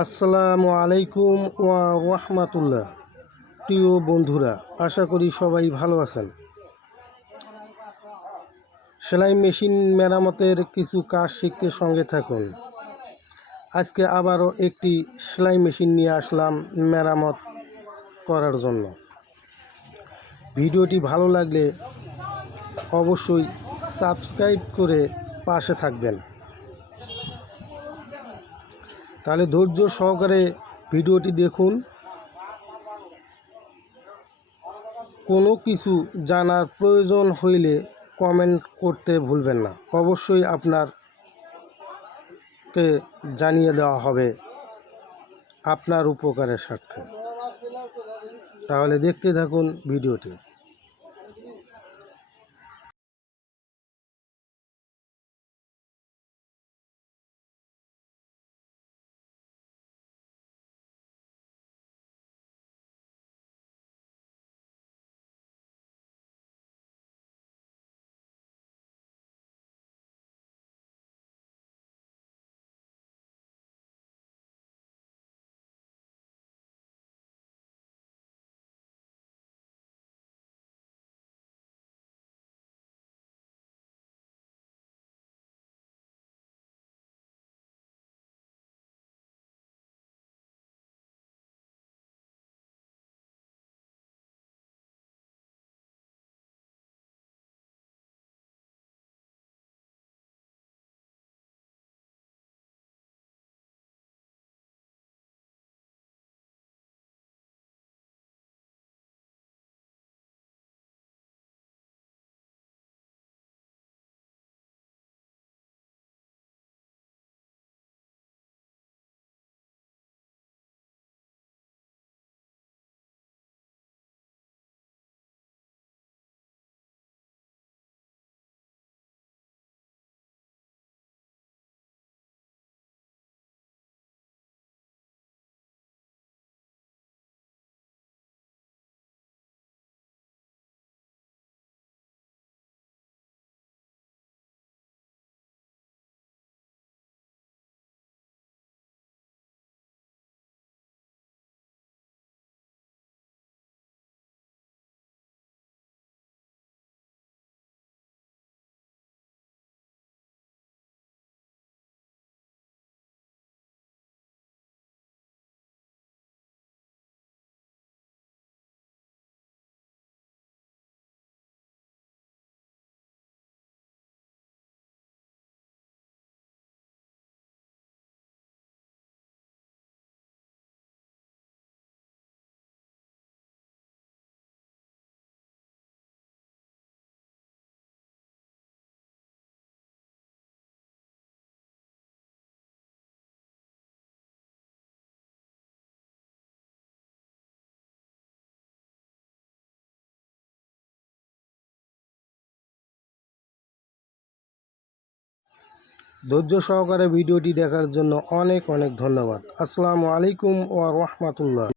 আসসালামু আলাইকুম ওয়া রাহমাতুল্লাহ। প্রিয় বন্ধুরা, আশা করি সবাই ভালো আছেন। সেলাই মেশিন মেরামতের কিছু কাজ শিখতে সঙ্গে থাকুন। আজকে আবারও একটি সেলাই মেশিন নিয়ে আসলাম মেরামত করার জন্য। ভিডিওটি ভালো লাগলে অবশ্যই সাবস্ক্রাইব করে পাশে থাকবেন। তাহলে ধৈর্য সহকারে ভিডিওটি দেখুন। কোনো কিছু জানার প্রয়োজন হইলে কমেন্ট করতে ভুলবেন না। অবশ্যই আপনারকে জানিয়ে দেওয়া হবে আপনার উপকারের স্বার্থে। তাহলে দেখতে থাকুন ভিডিওটি। ধৈর্য সহকারে ভিডিওটি দেখার জন্য অনেক অনেক ধন্যবাদ। আসসালামু আলাইকুম ওয়া রাহমাতুল্লাহ।